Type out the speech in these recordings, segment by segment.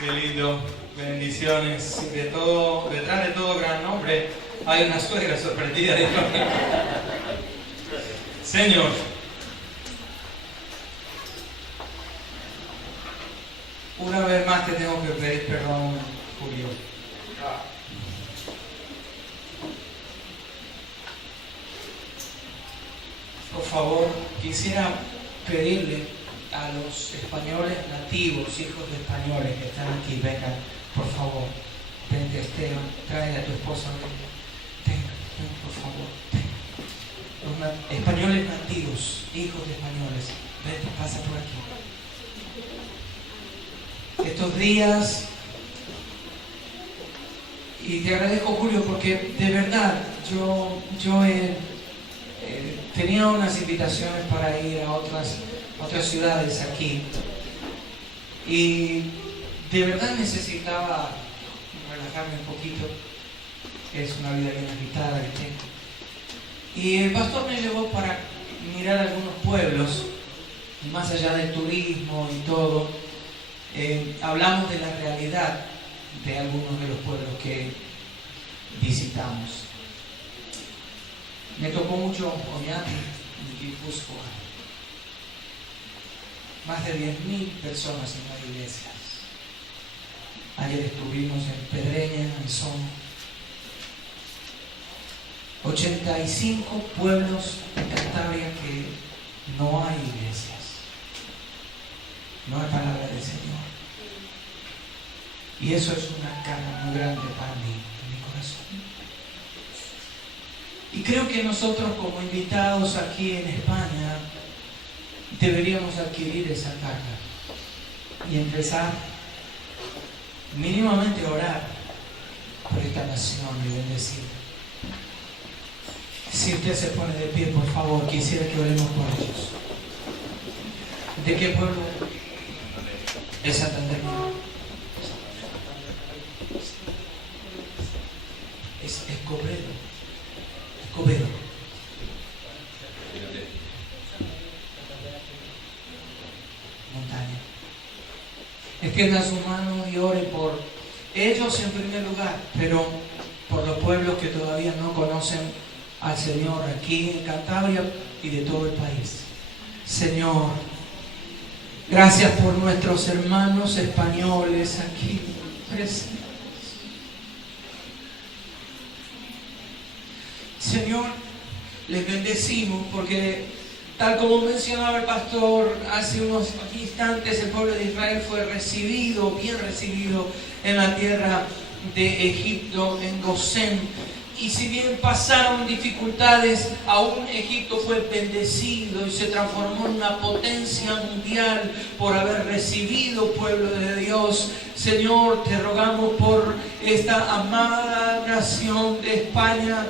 Qué lindo, bendiciones. Detrás de todo gran nombre hay una suegra sorprendida. Señor, una vez más te tengo que pedir perdón, Julio. Por favor, quisiera pedirle a los españoles nativos, hijos de españoles que están aquí, vengan, por favor, vente Esteban, trae a tu esposa, ven, por favor, ven. Los españoles nativos, hijos de españoles, vente, pasa por aquí. Estos días, y te agradezco, Julio, porque de verdad yo tenía unas invitaciones para ir a otras ciudades aquí y de verdad necesitaba relajarme un poquito. Es una vida bien agitada que tengo, y el pastor me llevó para mirar algunos pueblos, y más allá del turismo y todo, hablamos de la realidad de algunos de los pueblos que visitamos. Me tocó mucho Oñate y Guipúzcoa. Más de 10.000 personas en las iglesias. Ayer estuvimos en Pedreña, en Son. 85 pueblos en Cantabria que no hay iglesias. No hay palabra del Señor. Y eso es una carga muy grande para mí, en mi corazón. Y creo que nosotros como invitados aquí en España deberíamos adquirir esa carga y empezar mínimamente a orar por esta nación y bendecir. Si usted se pone de pie, por favor, quisiera que oremos por ellos. ¿De qué pueblo? De Santander. Es Escobedo. Montaña. Extienda su mano y ore por ellos en primer lugar, pero por los pueblos que todavía no conocen al Señor aquí en Cantabria y de todo el país. Señor, gracias por nuestros hermanos españoles aquí presentes. Señor, les bendecimos porque, tal como mencionaba el pastor hace unos instantes, el pueblo de Israel fue bien recibido en la tierra de Egipto, en Gosén. Y si bien pasaron dificultades, aún Egipto fue bendecido y se transformó en una potencia mundial por haber recibido pueblo de Dios. Señor, te rogamos por esta amada nación de España.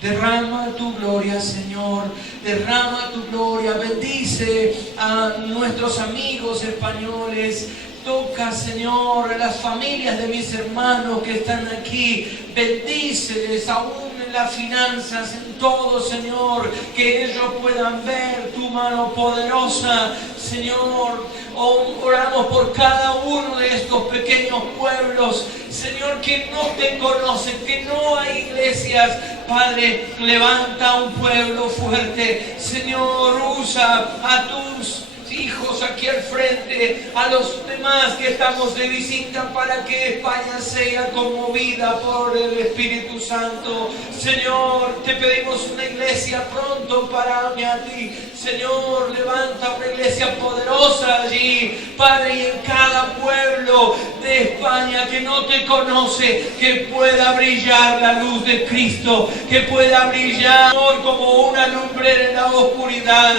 Derrama tu gloria, Señor, derrama tu gloria, bendice a nuestros amigos españoles, toca, Señor, a las familias de mis hermanos que están aquí, bendíceles aún en las finanzas, en todo, Señor, que ellos puedan ver tu mano poderosa, Señor. Oramos por cada uno de estos pequeños pueblos, Señor, que no te conocen, que no hay iglesias. Padre, levanta un pueblo fuerte. Señor, usa a tus hijos aquí al frente, a los demás que estamos de visita, para que España sea conmovida por el Espíritu Santo. Señor, te pedimos una iglesia pronto para Oñati. Señor, levanta una iglesia poderosa allí, Padre, y en cada pueblo de España que no te conoce, que pueda brillar la luz de Cristo, que pueda brillar, Señor, como una lumbrera en la oscuridad,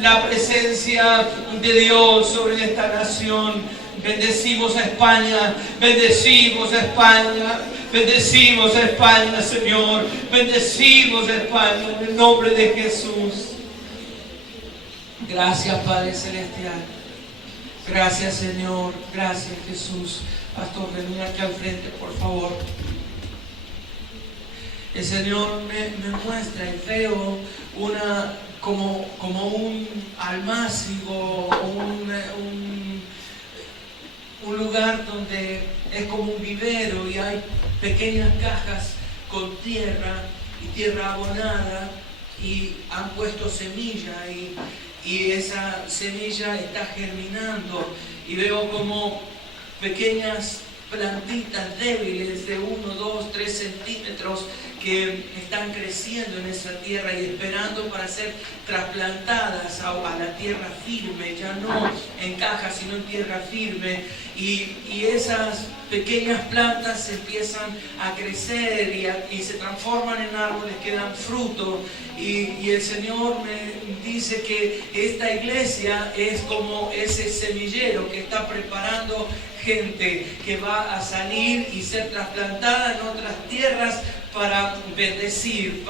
la presencia de Dios sobre esta nación. Bendecimos a España, bendecimos a España, bendecimos a España, Señor, bendecimos a España en el nombre de Jesús. Gracias, Padre Celestial. Gracias, Señor. Gracias, Jesús. Pastor, ven aquí al frente, por favor. El Señor me muestra y veo como un almácigo, lugar donde es como un vivero y hay pequeñas cajas con tierra y tierra abonada, y han puesto semilla y esa semilla está germinando, y veo como pequeñas plantitas débiles de 1, 2, 3 centímetros que están creciendo en esa tierra y esperando para ser trasplantadas a la tierra firme, ya no en cajas sino en tierra firme, y esas pequeñas plantas empiezan a crecer y se transforman en árboles que dan fruto, y el Señor me dice que esta iglesia es como ese semillero que está preparando gente que va a salir y ser trasplantada en otras tierras para bendecir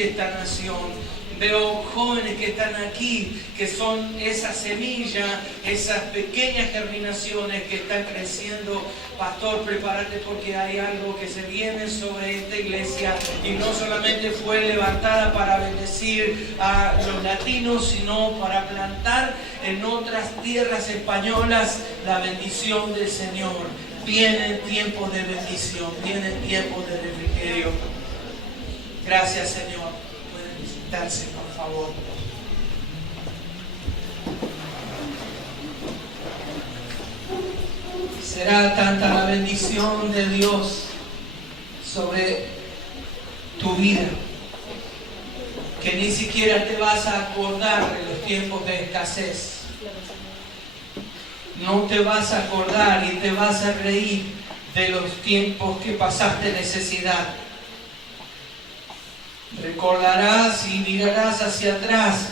esta nación. Veo jóvenes que están aquí, que son esa semilla, esas pequeñas germinaciones que están creciendo. Pastor, prepárate porque hay algo que se viene sobre esta iglesia, y no solamente fue levantada para bendecir a los latinos, sino para plantar en otras tierras españolas la bendición del Señor. Vienen tiempos de bendición, vienen tiempos de refrigerio. Gracias, Señor. Darse, por favor. Será tanta la bendición de Dios sobre tu vida que ni siquiera te vas a acordar de los tiempos de escasez. No te vas a acordar y te vas a reír de los tiempos que pasaste necesidad. Recordarás y mirarás hacia atrás.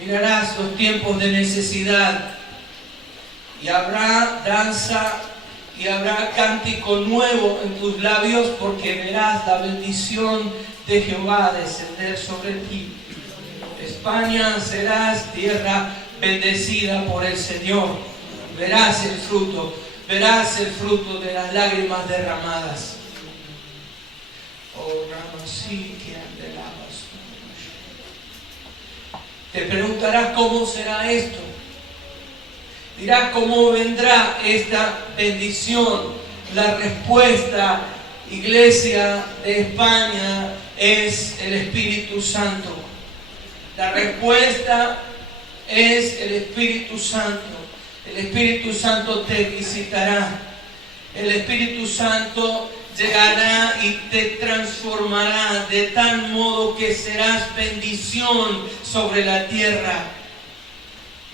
Mirarás los tiempos de necesidad. Y habrá danza y habrá cántico nuevo en tus labios, porque verás la bendición de Jehová descender sobre ti. España serás tierra bendecida por el Señor. Verás el fruto de las lágrimas derramadas. Te preguntarás cómo será esto. Dirás cómo vendrá esta bendición. La respuesta, Iglesia de España, es el Espíritu Santo. La respuesta es el Espíritu Santo. El Espíritu Santo te visitará. El Espíritu Santo llegará y te transformará de tal modo que serás bendición sobre la tierra.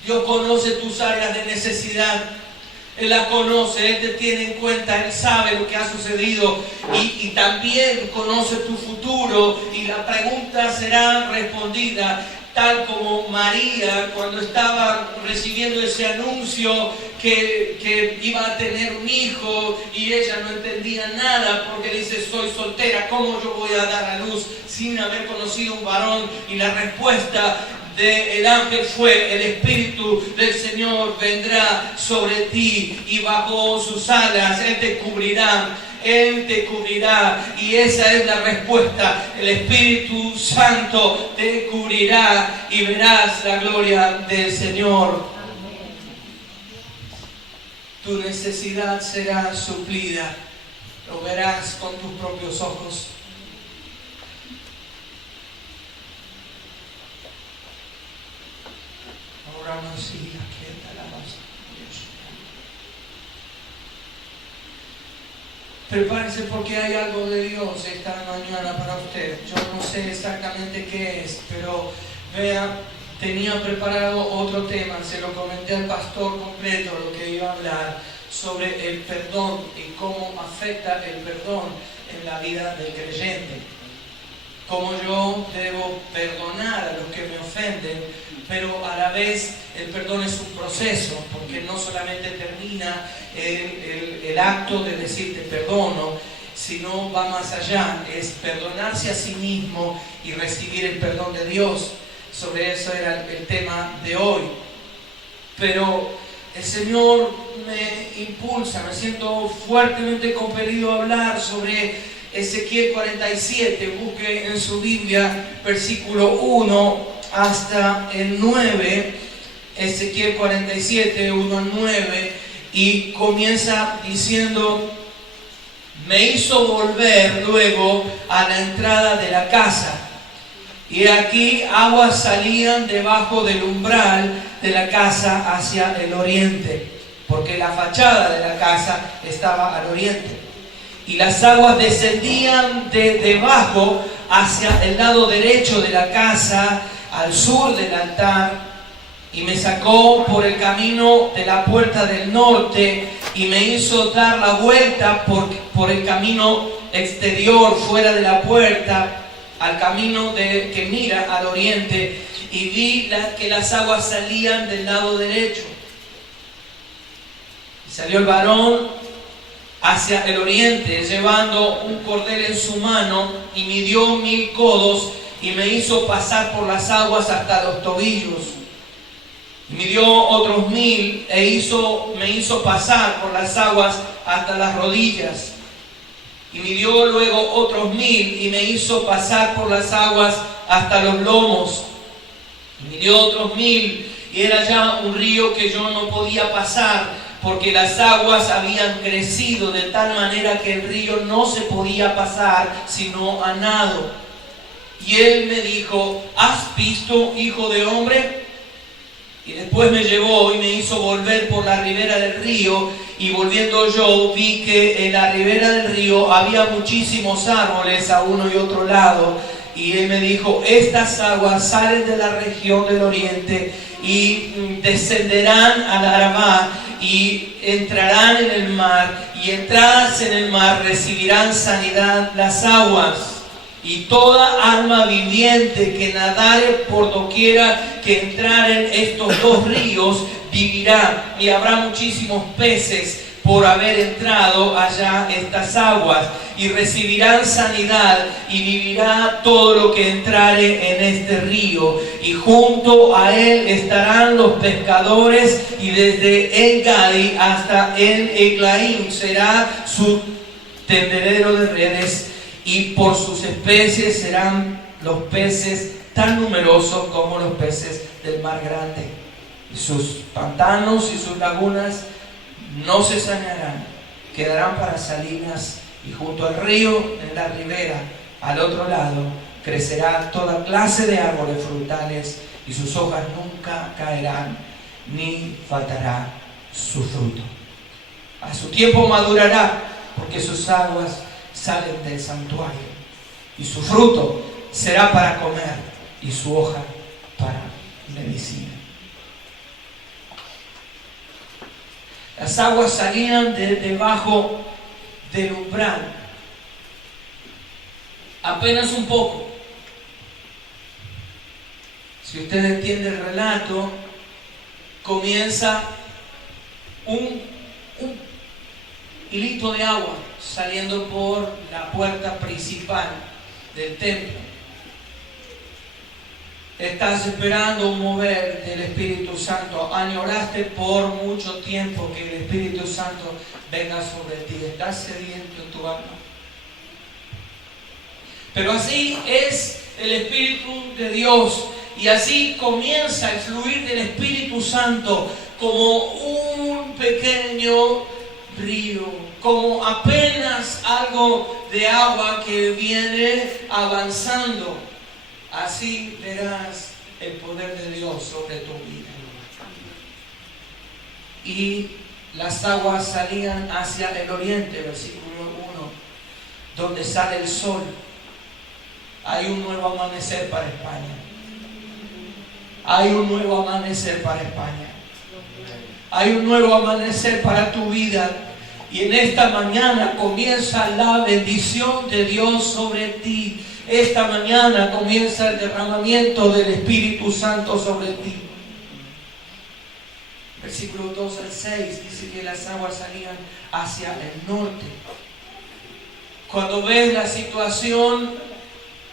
Dios conoce tus áreas de necesidad. Él las conoce, Él te tiene en cuenta, Él sabe lo que ha sucedido y también conoce tu futuro, y la pregunta será respondida. Tal como María, cuando estaba recibiendo ese anuncio que iba a tener un hijo, y ella no entendía nada porque dice: soy soltera, ¿cómo yo voy a dar a luz sin haber conocido un varón? Y la respuesta del ángel fue: el Espíritu del Señor vendrá sobre ti, y bajo sus alas Él te cubrirá. Él te cubrirá, y esa es la respuesta. El Espíritu Santo te cubrirá y verás la gloria del Señor. Tu necesidad será suplida. Lo verás con tus propios ojos. Oramos y prepárese porque hay algo de Dios esta mañana para usted. Yo no sé exactamente qué es, pero vea, tenía preparado otro tema, se lo comenté al pastor completo, lo que iba a hablar sobre el perdón y cómo afecta el perdón en la vida del creyente. Cómo yo debo perdonar a los que me ofenden, pero a la vez el perdón es un proceso, porque no solamente termina el acto de decir te perdono, sino va más allá, es perdonarse a sí mismo y recibir el perdón de Dios. Sobre eso era el tema de hoy. Pero el Señor me impulsa, me siento fuertemente compelido a hablar sobre Ezequiel 47, busque en su Biblia versículo 1 hasta el 9, Ezequiel 47, 1 al 9, y comienza diciendo: me hizo volver luego a la entrada de la casa, y aquí aguas salían debajo del umbral de la casa hacia el oriente, porque la fachada de la casa estaba al oriente. Y las aguas descendían de debajo hacia el lado derecho de la casa, al sur del altar, y me sacó por el camino de la puerta del norte y me hizo dar la vuelta por el camino exterior, fuera de la puerta, al camino que mira al oriente, y vi que las aguas salían del lado derecho. Y salió el varón hacia el oriente, llevando un cordel en su mano, y midió 1000 codos, y me hizo pasar por las aguas hasta los tobillos. Y midió otros 1000, me hizo pasar por las aguas hasta las rodillas. Y midió luego otros 1000, y me hizo pasar por las aguas hasta los lomos. Y midió otros 1000, y era ya un río que yo no podía pasar, porque las aguas habían crecido de tal manera que el río no se podía pasar sino a nado. Y él me dijo: ¿has visto, hijo de hombre? Y después me llevó y me hizo volver por la ribera del río, y volviendo yo vi que en la ribera del río había muchísimos árboles a uno y otro lado. Y él me dijo: estas aguas salen de la región del oriente y descenderán al Arabá y entrarán en el mar, y entradas en el mar recibirán sanidad las aguas. Y toda alma viviente que nadare por doquiera que entraren estos dos ríos vivirá. Y habrá muchísimos peces por haber entrado allá estas aguas. Y recibirán sanidad, y vivirá todo lo que entrare en este río. Y junto a él estarán los pescadores, y desde En-Gadi hasta En-Eglaim será su tendedero de redes. Y por sus especies serán los peces tan numerosos como los peces del mar grande. Y sus pantanos y sus lagunas no se sanearán, quedarán para salinas. Y junto al río, en la ribera, al otro lado, crecerá toda clase de árboles frutales, y sus hojas nunca caerán, ni faltará su fruto. A su tiempo madurará, porque sus aguas salen del santuario, y su fruto será para comer, y su hoja para medicina. Las aguas salían de debajo del umbral, apenas un poco. Si usted entiende el relato, comienza un hilito de agua saliendo por la puerta principal del templo. Estás esperando un mover del Espíritu Santo. Añoraste por mucho tiempo que el Espíritu Santo venga sobre ti. Estás sediento en tu alma. Pero así es el Espíritu de Dios, y así comienza el fluir del Espíritu Santo como un pequeño río, como apenas algo de agua que viene avanzando. Así verás el poder de Dios sobre tu vida. Y las aguas salían hacia el oriente, versículo 1, donde sale el sol. Hay un nuevo amanecer para España. Hay un nuevo amanecer para España. Hay un nuevo amanecer para tu vida. Y en esta mañana comienza la bendición de Dios sobre ti. Esta mañana comienza el derramamiento del Espíritu Santo sobre ti. Versículo 2 al 6 dice que las aguas salían hacia el norte. Cuando ves la situación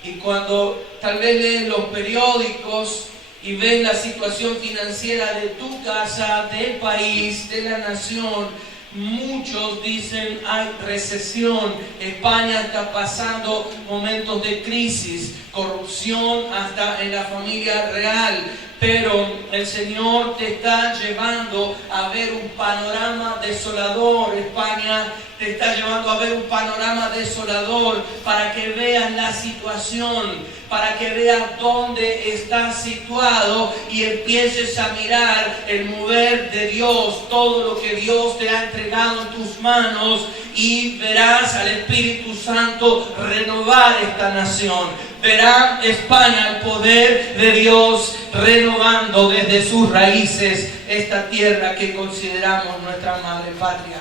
y cuando tal vez lees los periódicos y ves la situación financiera de tu casa, del país, de la nación, Muchos dicen hay recesión, España está pasando momentos de crisis, corrupción hasta en la familia real, pero el Señor te está llevando a ver un panorama desolador. España te está llevando a ver un panorama desolador para que veas la situación, para que veas dónde estás situado y empieces a mirar el mover de Dios, todo lo que Dios te ha entregado en tus manos, y verás al Espíritu Santo renovar esta nación. Verá España el poder de Dios renovando desde sus raíces esta tierra que consideramos nuestra madre patria.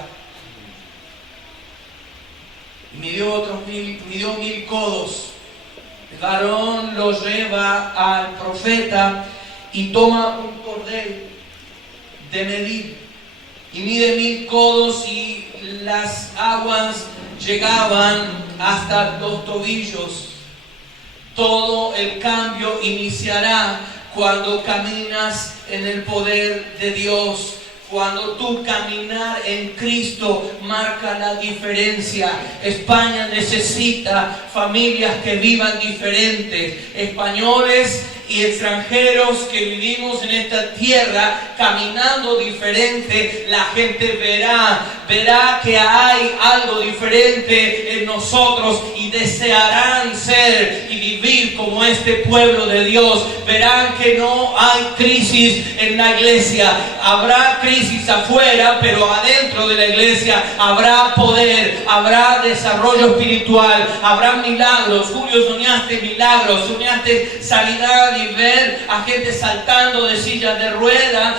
Y midió 1000 codos. El varón lo lleva al profeta y toma un cordel de medir y mide 1000 codos, y las aguas llegaban hasta los tobillos. Todo el cambio iniciará cuando caminas en el poder de Dios. Cuando tu caminar en Cristo marca la diferencia. España necesita familias que vivan diferentes. Españoles y extranjeros que vivimos en esta tierra caminando diferente. La gente verá que hay algo diferente en nosotros y desearán ser y vivir como este pueblo de Dios. Verán que no hay crisis en la iglesia. Habrá crisis afuera, pero adentro de la iglesia habrá poder, habrá desarrollo espiritual, habrá milagros. Julio, soñaste milagros, soñaste sanidad y ver a gente saltando de sillas de ruedas.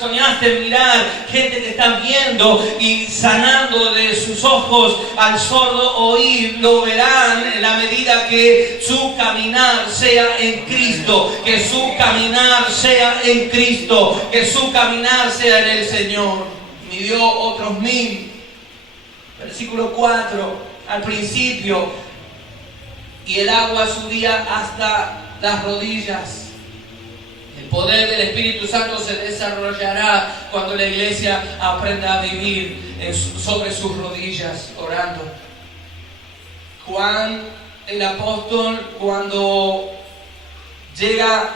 Soñaste mirar gente que está viendo y sanando de sus ojos al sordo oír. Lo verán en la medida que su caminar sea en Cristo, que su caminar sea en Cristo, que su caminar sea en el Señor. Midió otros 1000. Versículo 4, al principio, y el agua subía hasta las rodillas. El poder del Espíritu Santo se desarrollará cuando la iglesia aprenda a vivir sobre sus rodillas, orando. Juan el apóstol, cuando llega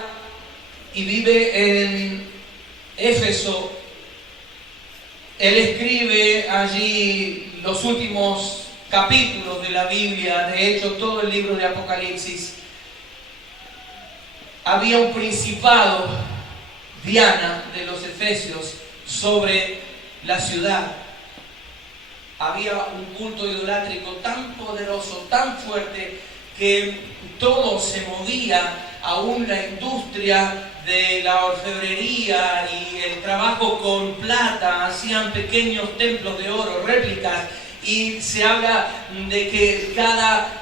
y vive en Éfeso, él escribe allí los últimos capítulos de la Biblia, de hecho todo el libro de Apocalipsis. Había un principado, Diana de los Efesios, sobre la ciudad. Había un culto idolátrico tan poderoso, tan fuerte, que todo se movía, aún la industria de la orfebrería y el trabajo con plata, hacían pequeños templos de oro, réplicas, y se habla de que cada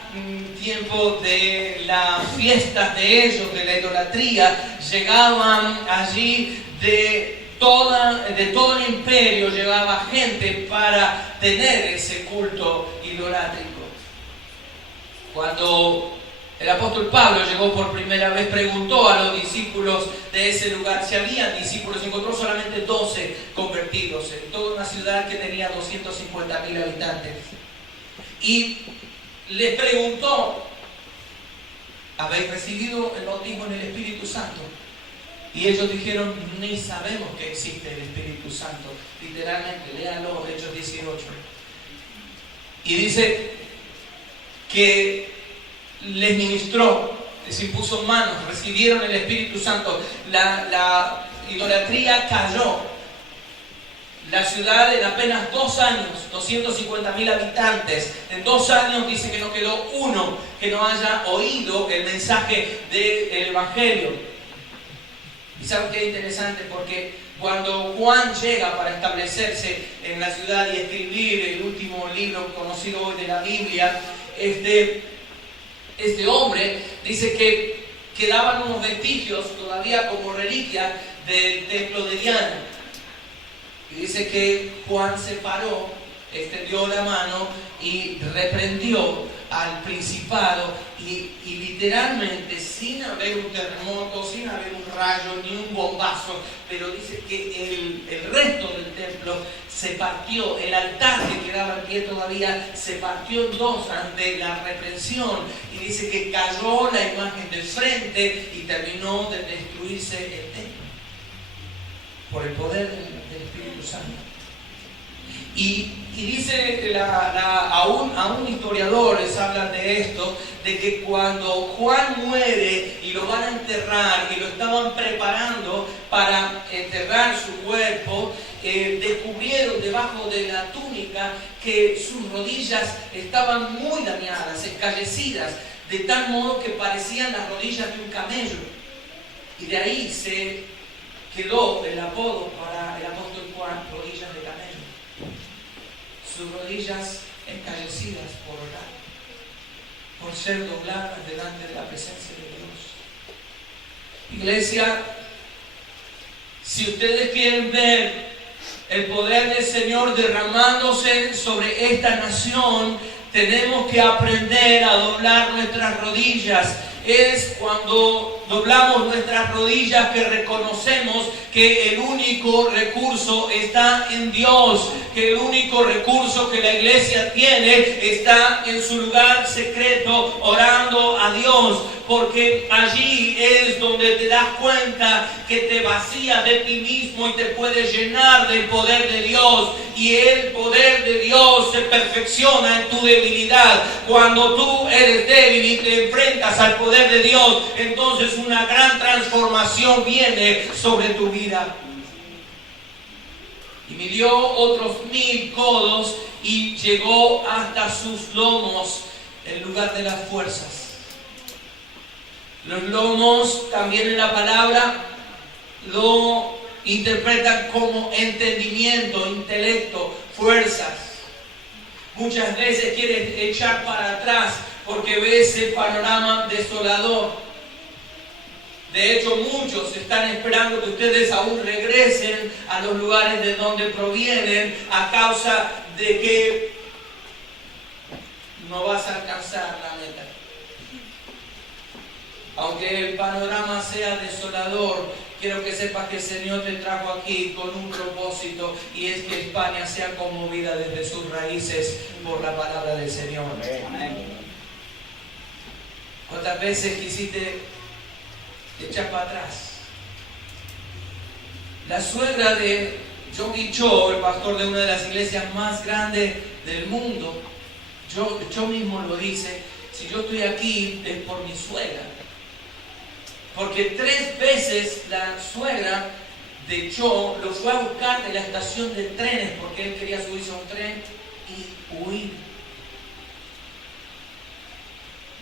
tiempo de las fiestas de ellos, de la idolatría, llegaban allí de todo el imperio, llegaba gente para tener ese culto idolátrico. Cuando el apóstol Pablo llegó por primera vez, preguntó a los discípulos de ese lugar si había discípulos. Encontró solamente 12 convertidos en toda una ciudad que tenía 250.000 habitantes. Y les preguntó: ¿habéis recibido el bautismo en el Espíritu Santo? Y ellos dijeron: ni sabemos que existe el Espíritu Santo. Literalmente, léanlo, Hechos 18. Y dice que les ministró, les impuso manos, recibieron el Espíritu Santo. La idolatría cayó. La ciudad en apenas 2 años, 250.000 habitantes, en 2 años dice que no quedó uno que no haya oído el mensaje del Evangelio. Y saben qué interesante, porque cuando Juan llega para establecerse en la ciudad y escribir el último libro conocido hoy de la Biblia, este hombre dice que quedaban unos vestigios todavía como reliquia del templo de Diana. Y dice que Juan se paró, extendió la mano y reprendió al principado y literalmente, sin haber un terremoto, sin haber un rayo ni un bombazo, pero dice que el resto del templo se partió, el altar que quedaba en pie todavía se partió en dos ante la reprensión, y dice que cayó la imagen del frente y terminó de destruirse el templo por el poder del Espíritu Santo. Y dice, aún historiadores hablan de esto, de que cuando Juan muere y lo van a enterrar, y lo estaban preparando para enterrar su cuerpo, descubrieron debajo de la túnica que sus rodillas estaban muy dañadas, escallecidas, de tal modo que parecían las rodillas de un camello. Y de ahí se quedó el apodo para el apóstol Juan, rodillas de camello. Sus rodillas encallecidas por orar, por ser dobladas delante de la presencia de Dios. Iglesia, si ustedes quieren ver el poder del Señor derramándose sobre esta nación, tenemos que aprender a doblar nuestras rodillas. Es cuando doblamos nuestras rodillas que reconocemos que el único recurso está en Dios, que el único recurso que la iglesia tiene está en su lugar secreto, orando a Dios, porque allí es donde te das cuenta que te vacías de ti mismo y te puedes llenar del poder de Dios, y el poder de Dios se perfecciona en tu debilidad. Cuando tú eres débil y te enfrentas al poder de Dios, entonces una gran transformación viene sobre tu vida. Y midió otros 1000 codos y llegó hasta sus lomos, el lugar de las fuerzas. Los lomos también en la palabra lo interpretan como entendimiento, intelecto, fuerzas. Muchas veces quieres echar para atrás porque ves el panorama desolador. De hecho, muchos están esperando que ustedes aún regresen a los lugares de donde provienen, a causa de que no vas a alcanzar la meta. Aunque el panorama sea desolador, quiero que sepas que el Señor te trajo aquí con un propósito, y es que España sea conmovida desde sus raíces por la palabra del Señor. ¿Cuántas veces quisiste echar para atrás? La suegra de Yonggi Cho, el pastor de una de las iglesias más grandes del mundo, Cho mismo lo dice: si yo estoy aquí es por mi suegra. Porque 3 veces la suegra de Cho lo fue a buscar de la estación de trenes, porque él quería subirse a un tren y huir.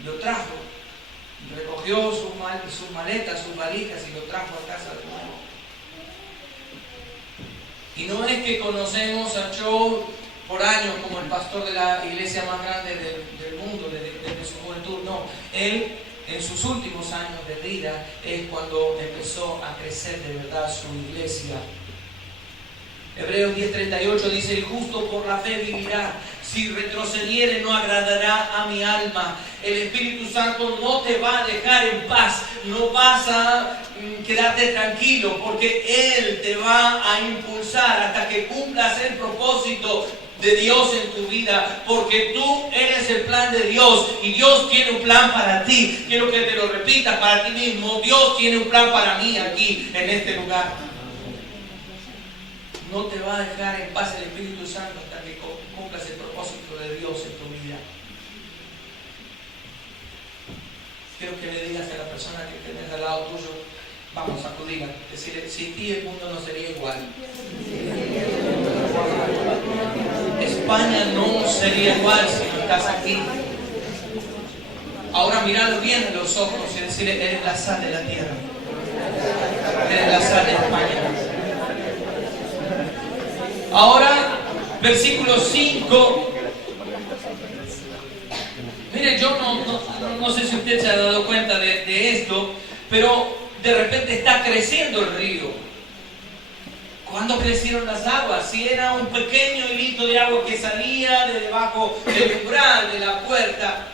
Lo trajo, recogió sus maletas, sus valijas, y lo trajo a casa de nuevo. Y no es que conocemos a Cho por años como el pastor de la iglesia más grande del mundo desde su juventud. No, él en sus últimos años de vida es cuando empezó a crecer de verdad su iglesia. Hebreos 10:38 dice: el justo por la fe vivirá. Si retrocediere no agradará a mi alma. El Espíritu Santo no te va a dejar en paz. No vas a quedarte tranquilo, porque Él te va a impulsar hasta que cumplas el propósito de Dios en tu vida, porque tú eres el plan de Dios y Dios tiene un plan para ti. Quiero que te lo repitas para ti mismo: Dios tiene un plan para mí aquí en este lugar. No te va a dejar en paz el Espíritu Santo hasta que cumplas el propósito de Dios en tu vida. Quiero que le digas a la persona que tienes al lado tuyo: vamos a acudirla, decirle: sin ti el mundo no sería igual. España no sería igual si no estás aquí. Ahora miralo bien en los ojos y decirle: eres la sal de la tierra, eres la sal de España. Ahora, versículo 5. Mire, yo no sé si usted se ha dado cuenta de esto, pero de repente está creciendo el río. ¿Cuándo crecieron las aguas? Si era un pequeño hilito de agua que salía de debajo del umbral de la puerta,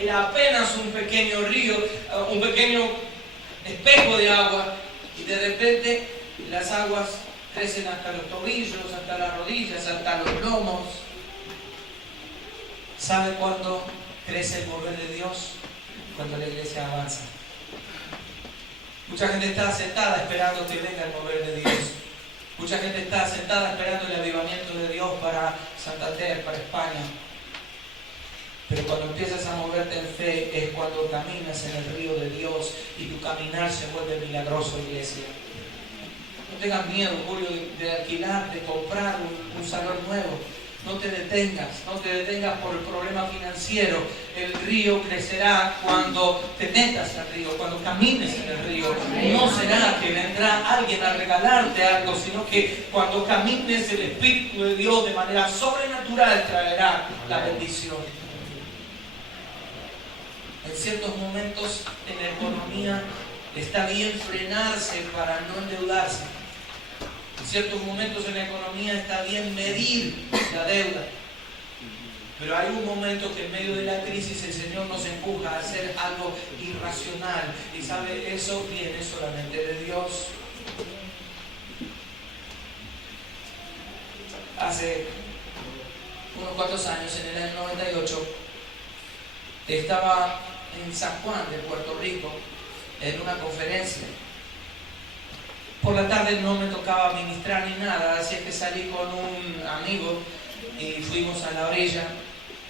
era apenas un pequeño río, un pequeño espejo de agua, y de repente las aguas crecen hasta los tobillos, hasta las rodillas, hasta los lomos. ¿Sabe cuándo crece el mover de Dios? Cuando la iglesia avanza. Mucha gente está sentada esperando que venga el mover de Dios. Mucha gente está sentada esperando el avivamiento de Dios para Santander, para España. Pero cuando empiezas a moverte en fe es cuando caminas en el río de Dios y tu caminar se vuelve milagroso, iglesia. No tengas miedo, Julio, de alquilar, de comprar un salón nuevo. No te detengas por el problema financiero. El río crecerá cuando te metas al río, cuando camines en el río. No será que vendrá alguien a regalarte algo, sino que cuando camines el Espíritu de Dios de manera sobrenatural traerá la bendición. En ciertos momentos en la economía está bien frenarse para no endeudarse. En ciertos momentos en la economía está bien medir la deuda. Pero hay un momento que en medio de la crisis el Señor nos empuja a hacer algo irracional. Y sabe, eso viene solamente de Dios. Hace unos cuantos años, en el año 98, estaba en San Juan de Puerto Rico en una conferencia. Por la tarde no me tocaba ministrar ni nada, así es que salí con un amigo y fuimos a la orilla,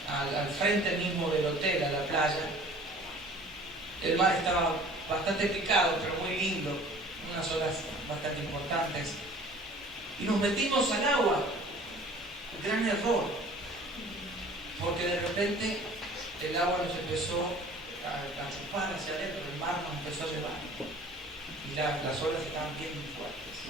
al frente mismo del hotel, a la playa. El mar estaba bastante picado, pero muy lindo, unas olas bastante importantes. Y nos metimos al agua. Gran error, porque de repente el agua nos empezó a chupar hacia adentro, el mar nos empezó a llevar. Y las olas estaban bien fuertes.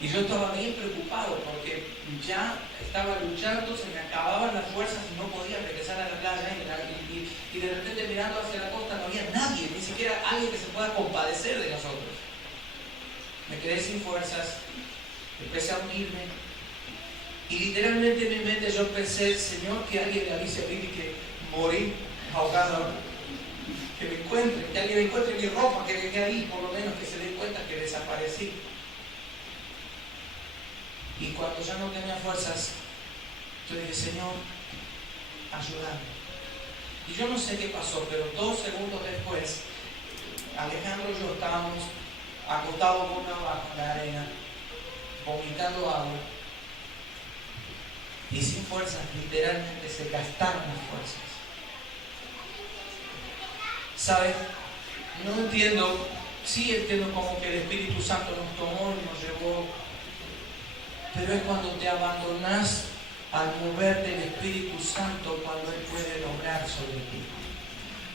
Y yo estaba bien preocupado porque ya estaba luchando, se me acababan las fuerzas y no podía regresar a la playa. Y de repente mirando hacia la costa no había nadie, ni siquiera alguien que se pueda compadecer de nosotros. Me quedé sin fuerzas, empecé a hundirme. Y literalmente en mi mente yo pensé, Señor, que alguien le avise a Billy que morí ahogado. Que me encuentre, que alguien encuentre mi ropa, que dejé ahí, por lo menos que se den cuenta que desaparecí. Y cuando ya no tenía fuerzas, yo dije, Señor, ayúdame. Y yo no sé qué pasó, pero 2 segundos después, Alejandro y yo estábamos acostados boca abajo en la arena, vomitando agua, y sin fuerzas, literalmente se gastaron las fuerzas. ¿Sabes? No entiendo, sí entiendo como que el Espíritu Santo nos tomó y nos llevó, pero es cuando te abandonas al mover del Espíritu Santo cuando Él puede obrar sobre ti.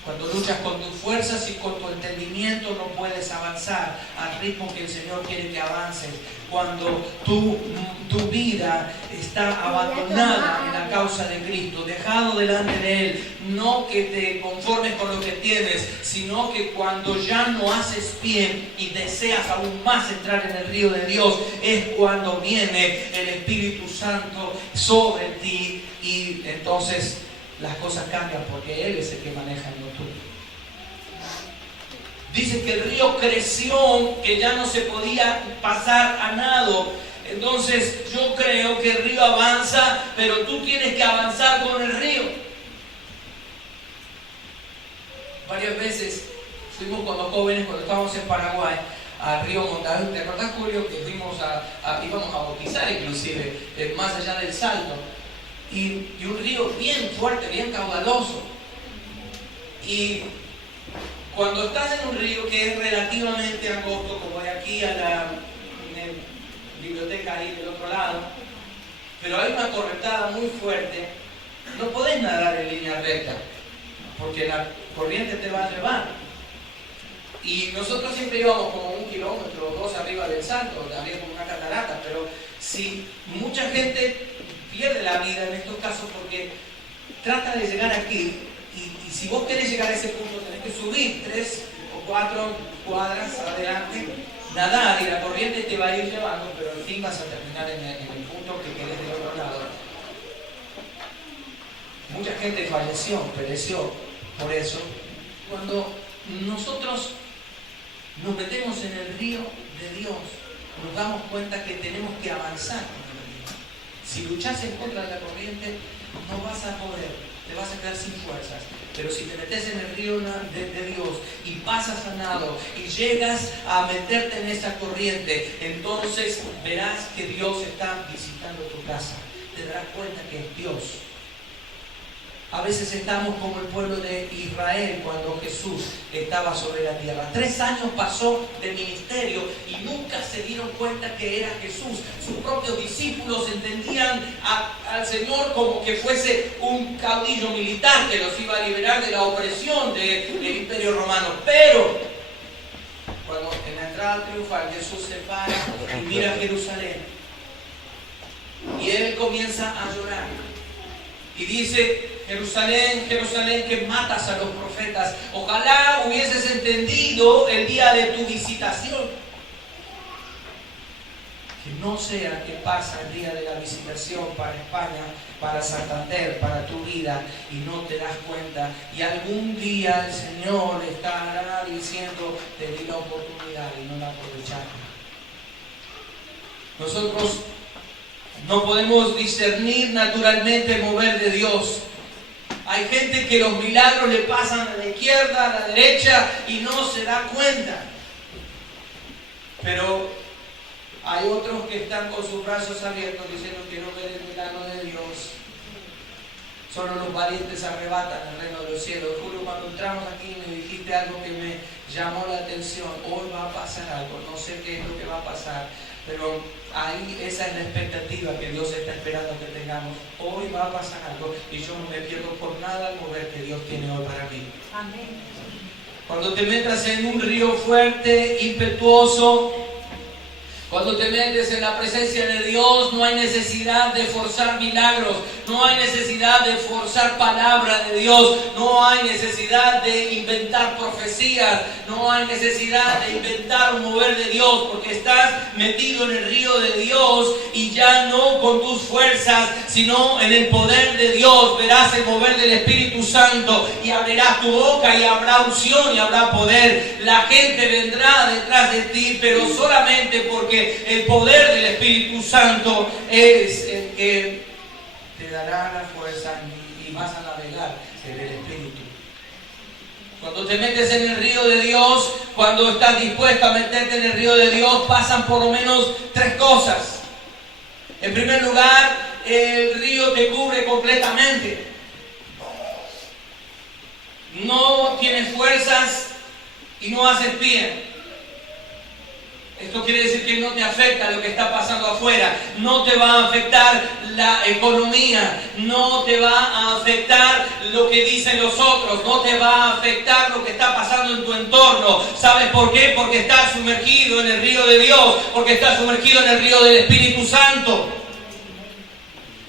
Cuando luchas con tus fuerzas y con tu entendimiento no puedes avanzar al ritmo que el Señor quiere que avances. Cuando tu vida está abandonada en la causa de Cristo, dejado delante de Él, no que te conformes con lo que tienes, sino que cuando ya no haces bien y deseas aún más entrar en el río de Dios, es cuando viene el Espíritu Santo sobre ti y entonces las cosas cambian porque Él es el que maneja en lo tuyo. Dice que el río creció, que ya no se podía pasar a nado. Entonces yo creo que el río avanza, pero tú tienes que avanzar con el río. Varias veces fuimos con los jóvenes, cuando estábamos en Paraguay, al río Montaña. ¿Te acordás, Julio, que íbamos a bautizar inclusive, más allá del Salto? Y un río bien fuerte, bien caudaloso. Y cuando estás en un río que es relativamente angosto, como de aquí a la biblioteca ahí del otro lado, pero hay una correntada muy fuerte, no podés nadar en línea recta, porque la corriente te va a llevar. Y nosotros siempre íbamos como 1 kilómetro o 2 arriba del Salto, había como una catarata, pero si mucha gente pierde la vida en estos casos porque trata de llegar aquí y si vos querés llegar a ese punto tenés que subir 3 o 4 cuadras adelante, nadar y la corriente te va a ir llevando, pero al fin vas a terminar en el punto que querés del otro lado. Mucha gente falleció, pereció Por eso, cuando nosotros nos metemos en el río de Dios, nos damos cuenta que tenemos que avanzar con el río. Si luchas en contra de la corriente, no vas a poder, te vas a quedar sin fuerzas. Pero si te metes en el río de Dios y pasas a nado y llegas a meterte en esa corriente, entonces verás que Dios está visitando tu casa. Te darás cuenta que es Dios. A veces estamos como el pueblo de Israel cuando Jesús estaba sobre la tierra. 3 años pasó de ministerio y nunca se dieron cuenta que era Jesús. Sus propios discípulos entendían al Señor como que fuese un caudillo militar que los iba a liberar de la opresión del Imperio Romano. Pero cuando en la entrada triunfal Jesús se para y mira a Jerusalén y él comienza a llorar y dice: Jerusalén, Jerusalén, que matas a los profetas. Ojalá hubieses entendido el día de tu visitación. Que no sea que pasa el día de la visitación para España, para Santander, para tu vida, y no te das cuenta. Y algún día el Señor estará diciendo: te di la oportunidad y no la aprovechaste. Nosotros no podemos discernir naturalmente el mover de Dios. Hay gente que los milagros le pasan a la izquierda, a la derecha y no se da cuenta. Pero hay otros que están con sus brazos abiertos diciendo: quiero ver el milagro de Dios. Solo los valientes arrebatan el reino de los cielos. Julio, cuando entramos aquí me dijiste algo que me llamó la atención. Hoy va a pasar algo, no sé qué es lo que va a pasar, pero ahí esa es la expectativa que Dios está esperando que tengamos. Hoy va a pasar algo y yo no me pierdo por nada al mover que Dios tiene hoy para mí. Amén. Cuando te metas en un río fuerte, impetuoso, cuando te metes en la presencia de Dios, no hay necesidad de forzar milagros, no hay necesidad de forzar palabra de Dios, no hay necesidad de inventar profecías, no hay necesidad de inventar un mover de Dios, porque estás metido en el río de Dios y ya no con tus fuerzas, sino en el poder de Dios. Verás el mover del Espíritu Santo y abrirás tu boca y habrá unción y habrá poder. La gente vendrá detrás de ti, pero solamente porque el poder del Espíritu Santo es el que te dará la fuerza y vas a navegar en el Espíritu. Cuando te metes en el río de Dios, cuando estás dispuesto a meterte en el río de Dios, pasan por lo menos 3 cosas. En primer lugar, el río te cubre completamente. No tienes fuerzas y no haces pie. Esto quiere decir que no te afecta lo que está pasando afuera, no te va a afectar la economía, no te va a afectar lo que dicen los otros, no te va a afectar lo que está pasando en tu entorno. ¿Sabes por qué? Porque estás sumergido en el río de Dios, porque estás sumergido en el río del Espíritu Santo.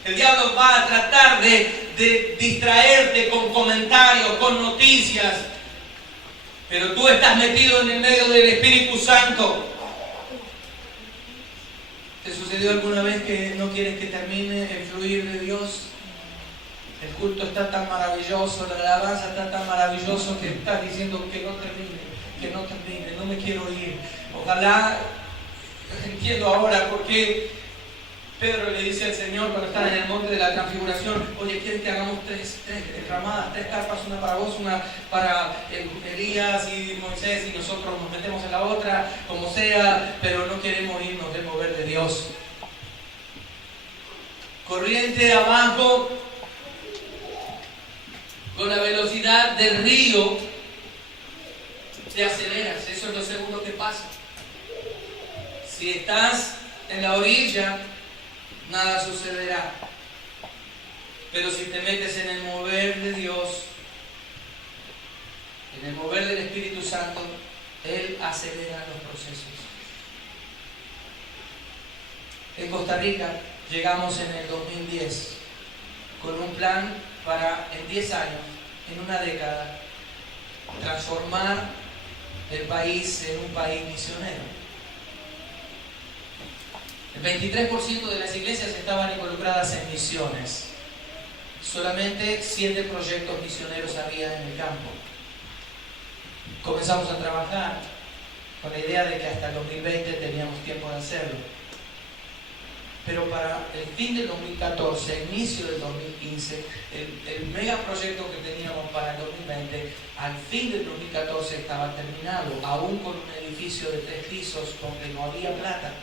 El diablo va a tratar de distraerte con comentarios, con noticias, pero tú estás metido en el medio del Espíritu Santo. ¿Te sucedió alguna vez que no quieres que termine el fluir de Dios? El culto está tan maravilloso, la alabanza está tan maravilloso que estás diciendo que no termine, no me quiero ir. Ojalá, entiendo ahora por qué Pedro le dice al Señor cuando están en el monte de la transfiguración: oye, ¿quieres que hagamos tres ramadas, 3 carpas, una para vos, una para Elías y Moisés, y nosotros nos metemos en la otra, como sea, pero no queremos irnos del mover de Dios? Corriente abajo, con la velocidad del río, te aceleras. Eso es lo segundo que pasa. Si estás en la orilla, nada sucederá. Pero si te metes en el mover de Dios, en el mover del Espíritu Santo, Él acelera los procesos. En Costa Rica llegamos en el 2010 con un plan para en 10 años, en una década, transformar el país en un país misionero. El 23% de las iglesias estaban involucradas en misiones. solamente 7 proyectos misioneros había en el campo. Comenzamos a trabajar con la idea de que hasta el 2020 teníamos tiempo de hacerlo. Pero para el fin del 2014, inicio del 2015, el megaproyecto que teníamos para el 2020, al fin del 2014 estaba terminado, aún con un edificio de 3 pisos donde no había plata,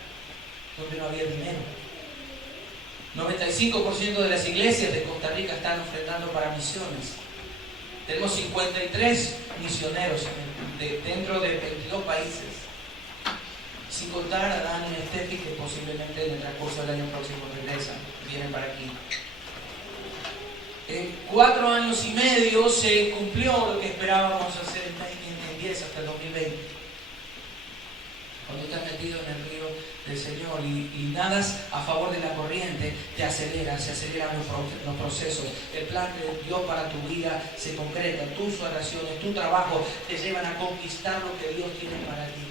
donde no había dinero. 95% de las iglesias de Costa Rica están ofrendando para misiones. Tenemos 53 misioneros dentro de 22 países. Sin contar a Dani y Steffi, que posiblemente en el transcurso del año próximo regresan, vienen para aquí. En 4 años y medio se cumplió lo que esperábamos hacer en 10 hasta el 2020. Cuando estás metido en el río del Señor y nadas a favor de la corriente, se aceleran los procesos. El plan de Dios para tu vida se concreta. Tus oraciones, tu trabajo te llevan a conquistar lo que Dios tiene para ti.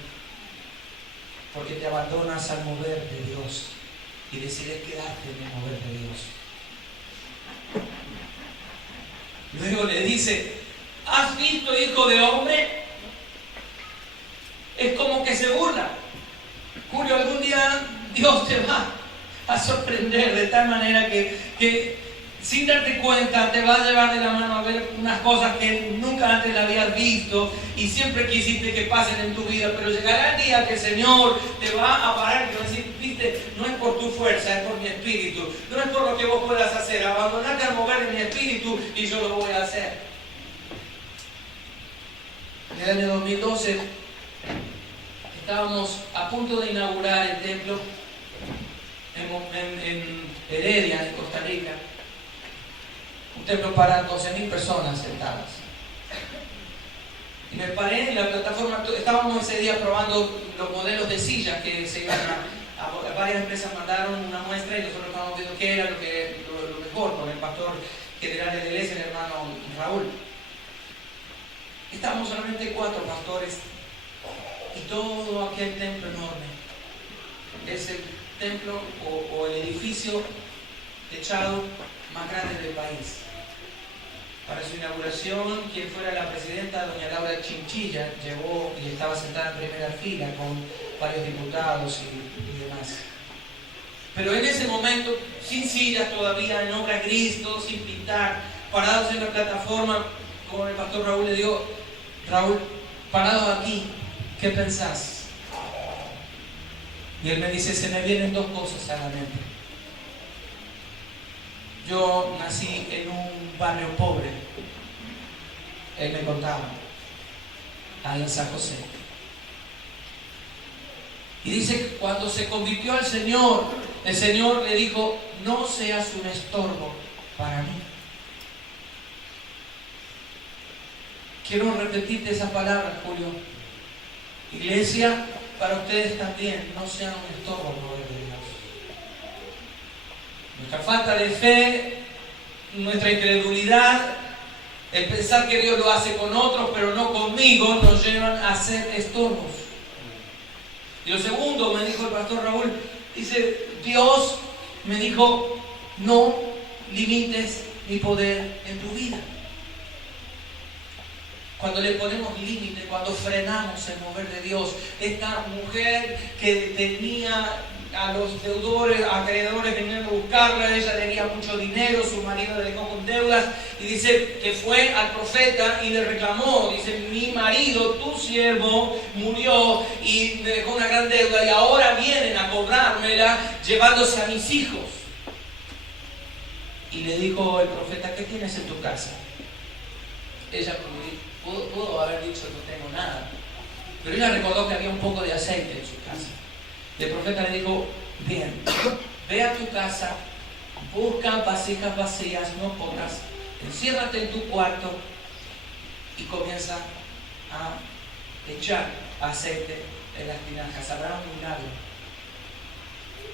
Porque te abandonas al mover de Dios y decides quedarte en el mover de Dios. Luego le dice, ¿has visto, hijo de hombre? Es como que se burla. Julio, algún día Dios te va a sorprender de tal manera que sin darte cuenta te va a llevar de la mano a ver unas cosas que nunca antes la habías visto y siempre quisiste que pasen en tu vida, pero llegará el día que el Señor te va a parar y te va a decir, viste, no es por tu fuerza, es por mi espíritu, no es por lo que vos puedas hacer, abandonate al mover de mi espíritu y yo lo voy a hacer. En el año 2012 estábamos a punto de inaugurar el templo en Heredia, en Costa Rica. Un templo para 12.000 personas sentadas. Y me paré en la plataforma, estábamos ese día probando los modelos de sillas que se iban a varias empresas mandaron una muestra y nosotros estábamos viendo qué era lo mejor con el pastor general de la iglesia, el hermano Raúl. Estábamos solamente 4 pastores y todo aquel templo enorme. Es el templo o el edificio techado más grande del país. Para su inauguración, quien fuera la presidenta, doña Laura Chinchilla, llegó y estaba sentada en primera fila con varios diputados y demás. Pero en ese momento, sin sillas todavía, en obra gris, todo sin pintar, parados en la plataforma, como el pastor Raúl le digo, Raúl, parado aquí, ¿qué pensás? Y él me dice, se me vienen 2 cosas a la mente. Yo nací en un barrio pobre, él me contaba, ahí en San José. Y dice que cuando se convirtió al Señor, el Señor le dijo, no seas un estorbo para mí. Quiero repetirte esa palabra, Julio. Iglesia, para ustedes también, no sean un estorbo al poder de Dios. Nuestra falta de fe, nuestra incredulidad, el pensar que Dios lo hace con otros pero no conmigo, nos llevan a ser estorbos. Y lo segundo, me dijo el pastor Raúl, dice, Dios me dijo, no limites mi poder en tu vida. Cuando le ponemos límite, cuando frenamos el mover de Dios, esta mujer que tenía a los deudores, acreedores viniendo a buscarla, ella tenía mucho dinero, su marido le dejó con deudas y dice que fue al profeta y le reclamó, dice, mi marido, tu siervo, murió y me dejó una gran deuda y ahora vienen a cobrármela llevándose a mis hijos. Y le dijo el profeta, ¿qué tienes en tu casa? Ella pudo haber dicho, no tengo nada, pero ella recordó que había un poco de aceite en su casa. El profeta le dijo, bien, ve a tu casa, busca vasijas vacías, no pocas, enciérrate en tu cuarto y comienza a echar aceite en las tinajas, habrá un milagro.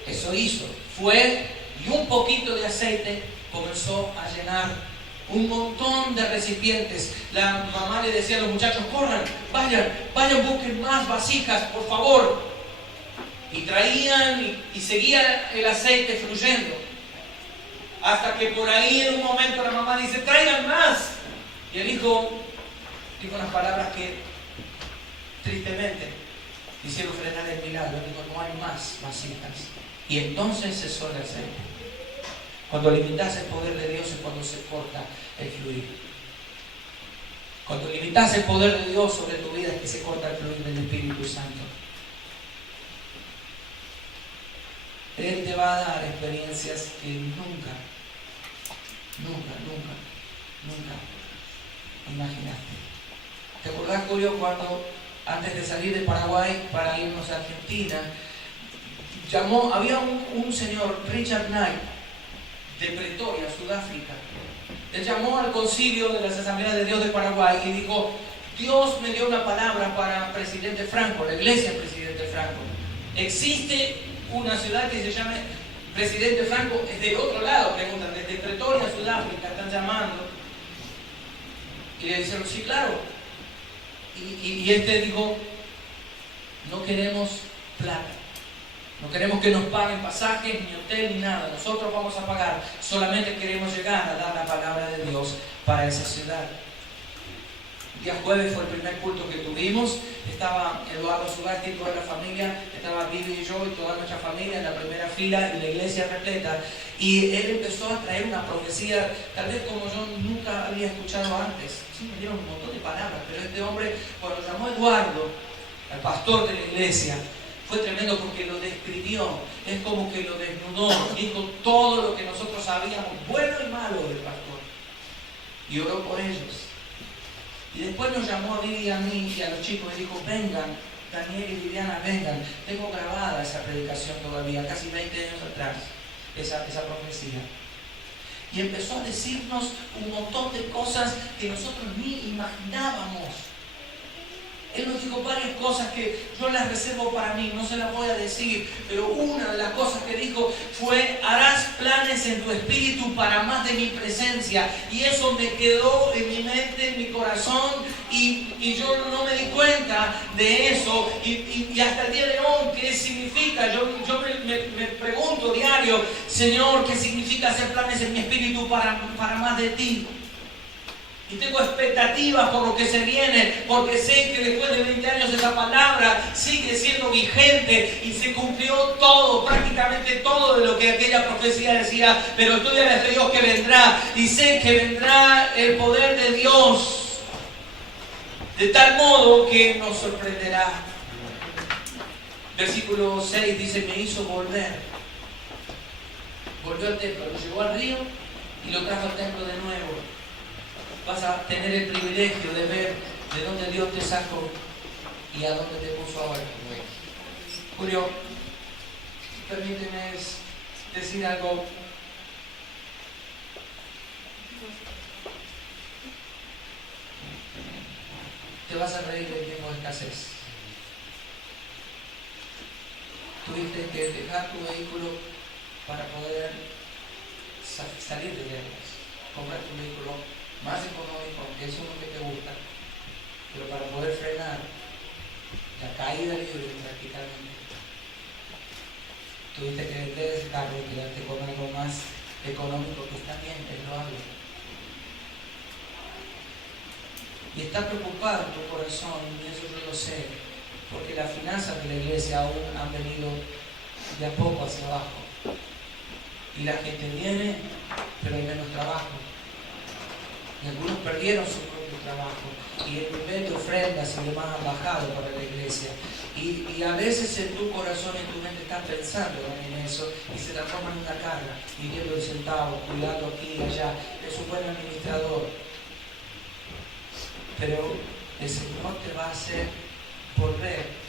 Eso hizo, fue y un poquito de aceite comenzó a llenar un montón de recipientes. La mamá le decía a los muchachos, corran, vayan, busquen más vasijas, por favor. Y traían y seguía el aceite fluyendo. Hasta que por ahí en un momento la mamá dice, traigan más. Y el hijo dijo unas palabras que tristemente hicieron frenar el milagro. Dijo, no hay más vasijas. Y entonces cesó el aceite. Cuando limitas el poder de Dios es cuando se corta el fluir. Cuando limitas el poder de Dios sobre tu vida es que se corta el fluir del Espíritu Santo. Él te va a dar experiencias que nunca imaginaste. ¿Te acordás, Julio, cuando antes de salir de Paraguay para irnos a Argentina, había un señor, Richard Knight, de Pretoria, Sudáfrica? Él llamó al concilio de las Asambleas de Dios de Paraguay y dijo, Dios me dio una palabra para Presidente Franco, la iglesia del Presidente Franco. Existe una ciudad que se llama Presidente Franco, es de otro lado, preguntan, desde Pretoria, Sudáfrica, están llamando. Y le dijeron, sí, claro. Y este dijo, no queremos plata, no queremos que nos paguen pasajes, ni hotel, ni nada. Nosotros vamos a pagar, solamente queremos llegar a dar la palabra de Dios para esa ciudad. El día jueves fue el primer culto que tuvimos. Estaba Eduardo Sugasti y toda la familia, estaba Vivi y yo y toda nuestra familia en la primera fila y la iglesia repleta. Y él empezó a traer una profecía, tal vez como yo nunca había escuchado antes. Sí, me dieron un montón de palabras, pero este hombre, cuando llamó a Eduardo, al pastor de la iglesia, fue tremendo porque lo describió. Es como que lo desnudó, dijo todo lo que nosotros sabíamos, bueno y malo del pastor. Y oró por ellos. Y después nos llamó a Vivi y a mí y a los chicos y dijo, vengan, Daniel y Viviana, vengan. Tengo grabada esa predicación todavía, casi 20 años atrás, esa profecía. Y empezó a decirnos un montón de cosas que nosotros ni imaginábamos. Él nos dijo varias cosas que yo las reservo para mí, no se las voy a decir, pero una de las cosas que dijo fue, harás planes en tu espíritu para más de mi presencia. Y eso me quedó en mi mente, en mi corazón, y yo no me di cuenta de eso. Y hasta el día de hoy, ¿qué significa? Yo me pregunto diario, Señor, ¿qué significa hacer planes en mi espíritu para más de ti? Y tengo expectativas por lo que se viene, porque sé que después de 20 años esa palabra sigue siendo vigente y se cumplió todo, prácticamente todo de lo que aquella profecía decía. Pero estoy a este Dios que vendrá y sé que vendrá el poder de Dios de tal modo que nos sorprenderá. Versículo 6 dice, me hizo volver. Volvió al templo, lo llevó al río y lo trajo al templo de nuevo. Vas a tener el privilegio de ver de dónde Dios te sacó y a dónde te puso ahora. Julio, permíteme decir algo. Te vas a reír del tiempo de escasez. Tuviste que dejar tu vehículo para poder salir de guerras, comprar tu vehículo más económico, aunque eso es lo que te gusta, pero para poder frenar la caída libre prácticamente, tuviste que vender ese carro y quedarte con algo más económico, que está bien, es loable. Y está preocupado en tu corazón, y eso yo lo sé, porque las finanzas de la iglesia aún han venido de a poco hacia abajo. Y la gente viene, pero hay menos trabajo. Y algunos perdieron su propio trabajo. Y el nivel de ofrendas y demás ha bajado para la iglesia. Y a veces en tu corazón, en tu mente estás pensando en eso y se transforma en una carga, viviendo de centavos, cuidando aquí y allá. Es un buen administrador. Pero el Señor te va a hacer volver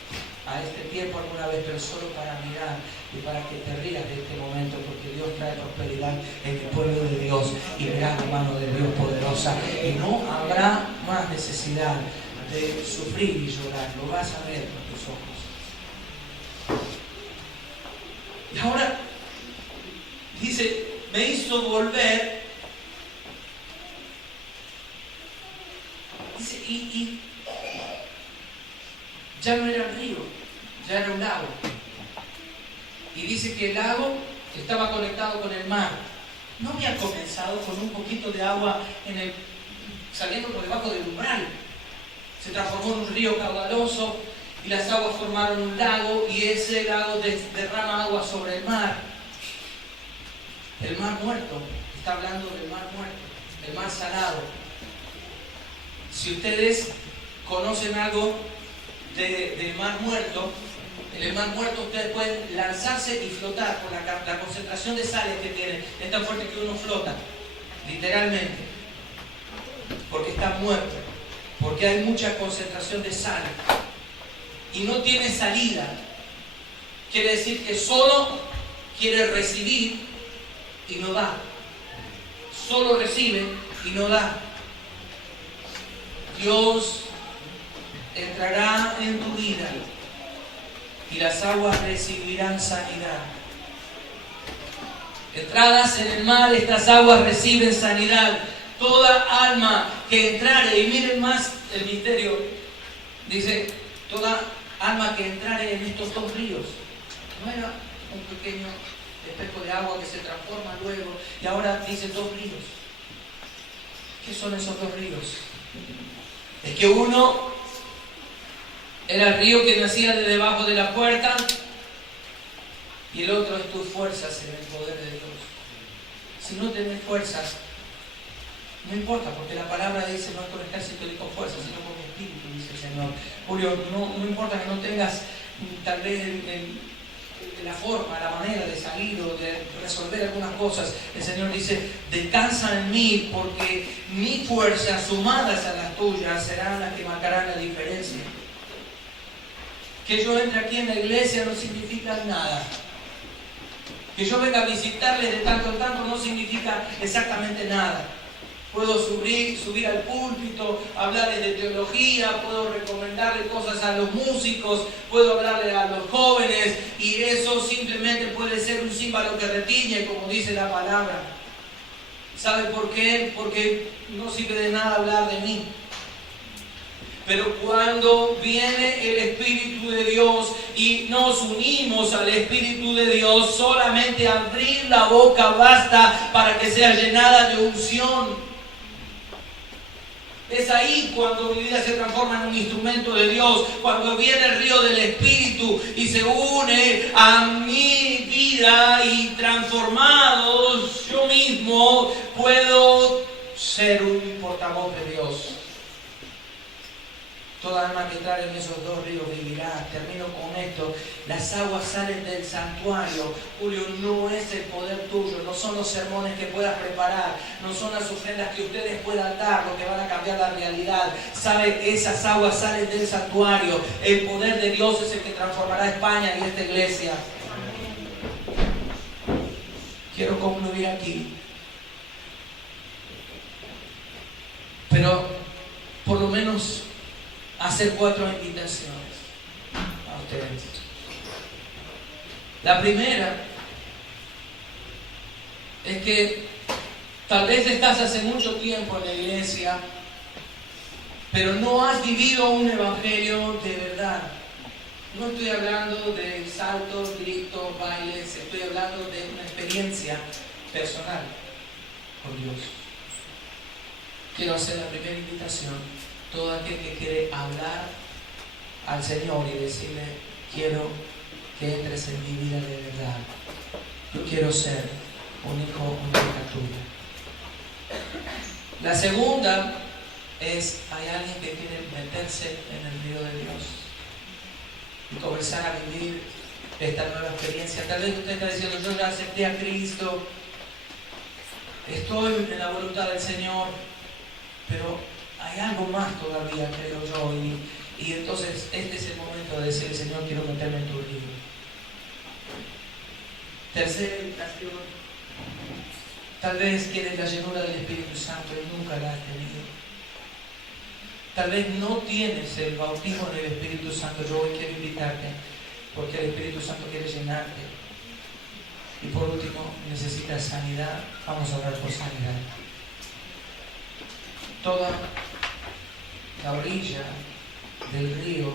a este tiempo alguna vez, pero solo para mirar y para que te rías de este momento, porque Dios trae prosperidad en el pueblo de Dios y verás la mano de Dios poderosa y no habrá más necesidad de sufrir y llorar, lo vas a ver con tus ojos. Y ahora dice, me hizo volver, dice, y ya no era un río, ya era un lago. Y dice que el lago estaba conectado con el mar. no había comenzado con un poquito de agua saliendo por debajo del umbral. Se transformó en un río caudaloso y las aguas formaron un lago, y ese lago derrama agua sobre el mar. El mar muerto, está hablando del mar muerto, el mar salado. Si ustedes conocen algo del mar muerto, en el mar muerto ustedes pueden lanzarse y flotar por la concentración de sales que tiene. Es tan fuerte que uno flota, literalmente, porque está muerto, porque hay mucha concentración de sal y no tiene salida. Quiere decir que solo quiere recibir y no da. Solo recibe y no da. Dios entrará en tu vida y las aguas recibirán sanidad. Entradas en el mar, estas aguas reciben sanidad. Toda alma que entrare, y miren más el misterio, dice, toda alma que entrare en estos dos ríos. No era un pequeño espejo de agua que se transforma luego, y ahora dice dos ríos. ¿Qué son esos dos ríos? Es que uno era el río que nacía de debajo de la puerta, y el otro es tus fuerzas en el poder de Dios. Si no tenés fuerzas, no importa, porque la palabra dice, no es con ejército ni con fuerza, sino con mi espíritu, dice el Señor. Julio, no importa que no tengas tal vez la forma, la manera de salir o de resolver algunas cosas. El Señor dice, descansa en mí, porque mis fuerzas sumadas a las tuyas serán las que marcarán la diferencia. Que yo entre aquí en la iglesia no significa nada. Que yo venga a visitarles de tanto en tanto no significa exactamente nada. Puedo subir al púlpito, hablarles de teología, puedo recomendarles cosas a los músicos, puedo hablarles a los jóvenes, y eso simplemente puede ser un címbalo que retiñe, como dice la palabra. ¿Sabe por qué? Porque no sirve de nada hablar de mí. Pero cuando viene el Espíritu de Dios y nos unimos al Espíritu de Dios, solamente abrir la boca basta para que sea llenada de unción. Es ahí cuando mi vida se transforma en un instrumento de Dios, cuando viene el río del Espíritu y se une a mi vida, y transformados yo mismo puedo ser un portavoz de Dios. Toda alma que entrare en esos dos ríos vivirá. Termino con esto. Las aguas salen del santuario. Julio, no es el poder tuyo, no son los sermones que puedas preparar, no son las ofrendas que ustedes puedan dar lo que van a cambiar la realidad. Sabe, esas aguas salen del santuario. El poder de Dios es el que transformará España y esta iglesia. Quiero concluir aquí. Pero, por lo menos, hacer 4 invitaciones a ustedes. La primera es que tal vez estás hace mucho tiempo en la iglesia, pero no has vivido un evangelio de verdad. No estoy hablando de saltos, gritos, bailes, estoy hablando de una experiencia personal con Dios. Quiero hacer la primera invitación. Todo aquel que quiere hablar al Señor y decirle, quiero que entres en mi vida de verdad. Yo quiero ser un hijo, una hija tuya. La segunda es, hay alguien que quiere meterse en el río de Dios y comenzar a vivir esta nueva experiencia. Tal vez usted está diciendo, yo ya acepté a Cristo, estoy en la voluntad del Señor, pero hay algo más todavía, creo yo, y entonces este es el momento de decirle, Señor, quiero meterme en tu río. Tercera invitación, tal vez quieres la llenura del Espíritu Santo y nunca la has tenido. Tal vez no tienes el bautismo del Espíritu Santo. Yo hoy quiero invitarte, porque el Espíritu Santo quiere llenarte. Y por último, necesitas sanidad. Vamos a orar por sanidad. Toda la orilla del río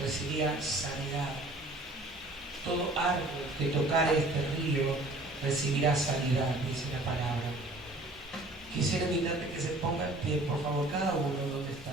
recibía sanidad. Todo árbol que tocara este río recibirás sanidad, dice la palabra. Quisiera invitarte que se ponga en pie, por favor, cada uno donde está.